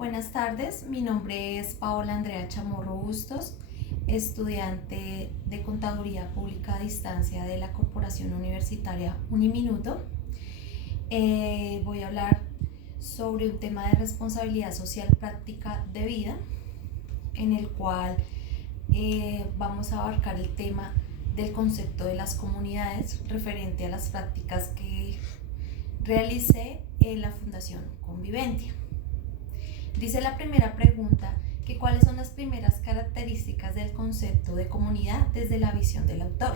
Buenas tardes, mi nombre es Paola Andrea Chamorro Bustos, estudiante de Contaduría Pública a Distancia de la Corporación Universitaria Uniminuto. Voy a hablar sobre un tema de responsabilidad social práctica de vida, en el cual vamos a abarcar el tema del concepto de las comunidades referente a las prácticas que realicé en la Fundación Conviventia. Dice la primera pregunta que cuáles son las primeras características del concepto de comunidad desde la visión del autor,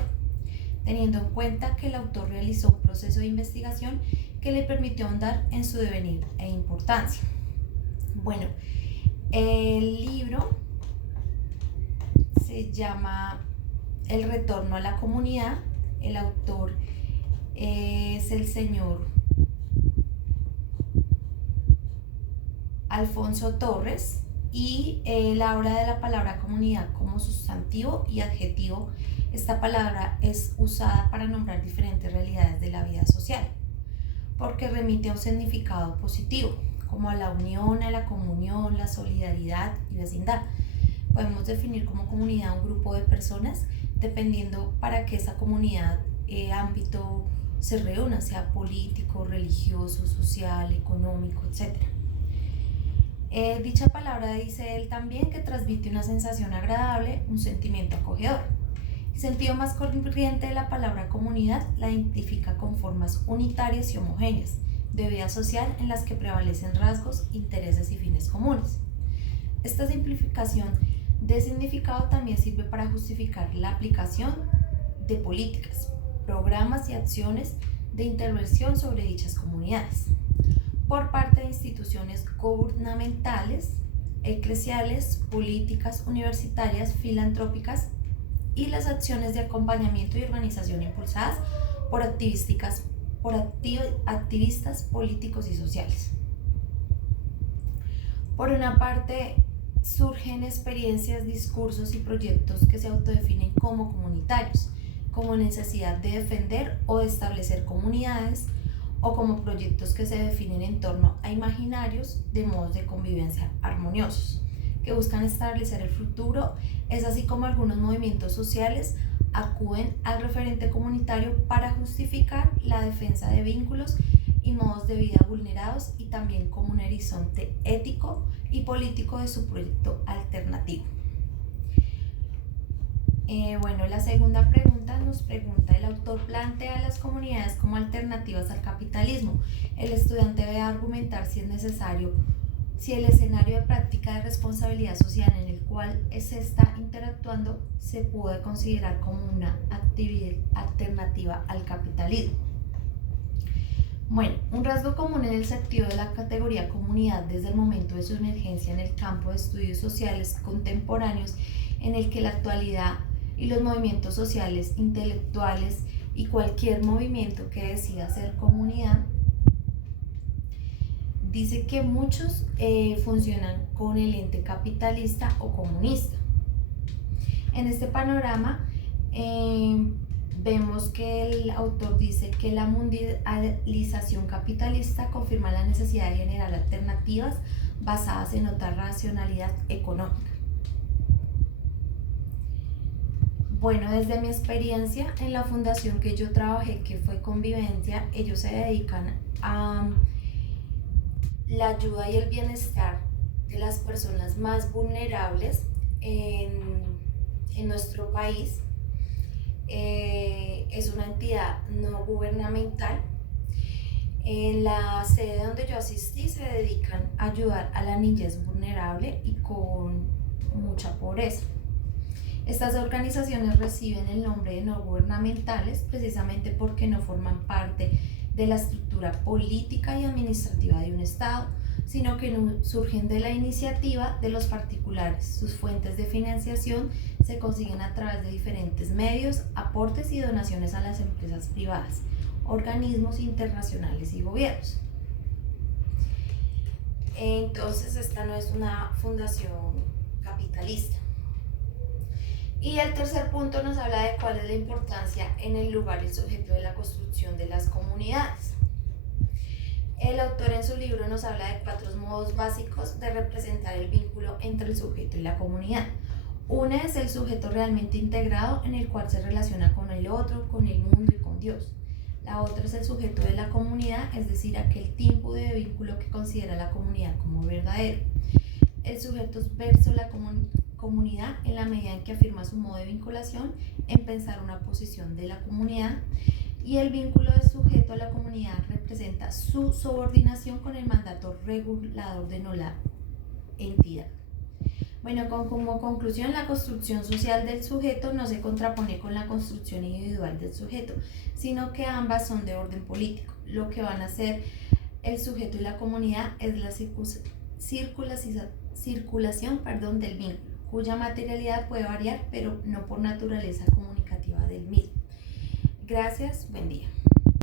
teniendo en cuenta que el autor realizó un proceso de investigación que le permitió ahondar en su devenir e importancia. Bueno, el libro se llama El retorno a la comunidad. El autor es el señor Alfonso Torres, y él habla de la palabra comunidad como sustantivo y adjetivo. Esta palabra es usada para nombrar diferentes realidades de la vida social, porque remite a un significado positivo, como a la unión, a la comunión, la solidaridad y vecindad. Podemos definir como comunidad un grupo de personas dependiendo para que esa comunidad ámbito se reúna, sea político, religioso, social, económico, etc. Dicha palabra, dice él también, que transmite una sensación agradable, un sentimiento acogedor. El sentido más corriente de la palabra comunidad la identifica con formas unitarias y homogéneas de vida social en las que prevalecen rasgos, intereses y fines comunes. Esta simplificación de significado también sirve para justificar la aplicación de políticas, programas y acciones de intervención sobre dichas comunidades por parte de instituciones gubernamentales, eclesiales, políticas, universitarias, filantrópicas y las acciones de acompañamiento y organización impulsadas por activistas políticos y sociales. Por una parte, surgen experiencias, discursos y proyectos que se autodefinen como comunitarios, como necesidad de defender o de establecer comunidades, o como proyectos que se definen en torno a imaginarios de modos de convivencia armoniosos, que buscan establecer el futuro. Es así como algunos movimientos sociales acuden al referente comunitario para justificar la defensa de vínculos y modos de vida vulnerados, y también como un horizonte ético y político de su proyecto alternativo. La segunda pregunta nos pregunta: el autor plantea las comunidades como alternativas al capitalismo. El estudiante debe argumentar si es necesario, si el escenario de práctica de responsabilidad social en el cual se está interactuando se puede considerar como una actividad alternativa al capitalismo. Bueno, un rasgo común en el sentido de la categoría comunidad desde el momento de su emergencia en el campo de estudios sociales contemporáneos, en el que la actualidad y los movimientos sociales, intelectuales y cualquier movimiento que decida ser comunidad, dice que muchos funcionan con el ente capitalista o comunista. En este panorama vemos que el autor dice que la mundialización capitalista confirma la necesidad de generar alternativas basadas en otra racionalidad económica. Bueno, desde mi experiencia en la fundación que yo trabajé, que fue Conviventia, ellos se dedican a la ayuda y el bienestar de las personas más vulnerables en nuestro país. Es una entidad no gubernamental. En la sede donde yo asistí se dedican a ayudar a la niñez vulnerable y con mucha pobreza. Estas organizaciones reciben el nombre de no gubernamentales precisamente porque no forman parte de la estructura política y administrativa de un Estado, sino que surgen de la iniciativa de los particulares. Sus fuentes de financiación se consiguen a través de diferentes medios, aportes y donaciones a las empresas privadas, organismos internacionales y gobiernos. Entonces, esta no es una fundación capitalista. Y el tercer punto nos habla de cuál es la importancia en el lugar y el sujeto de la construcción de las comunidades. El autor en su libro nos habla de 4 modos básicos de representar el vínculo entre el sujeto y la comunidad. Una es el sujeto realmente integrado, en el cual se relaciona con el otro, con el mundo y con Dios. La otra es el sujeto de la comunidad, es decir, aquel tipo de vínculo que considera la comunidad como verdadero. El sujeto es verso la comunidad en la medida en que afirma su modo de vinculación en pensar una posición de la comunidad, y el vínculo del sujeto a la comunidad representa su subordinación con el mandato regulador de la entidad. Bueno, como conclusión, la construcción social del sujeto no se contrapone con la construcción individual del sujeto, sino que ambas son de orden político. Lo que van a hacer el sujeto y la comunidad es la circulación del vínculo, cuya materialidad puede variar, pero no por naturaleza comunicativa del mismo. Gracias, buen día.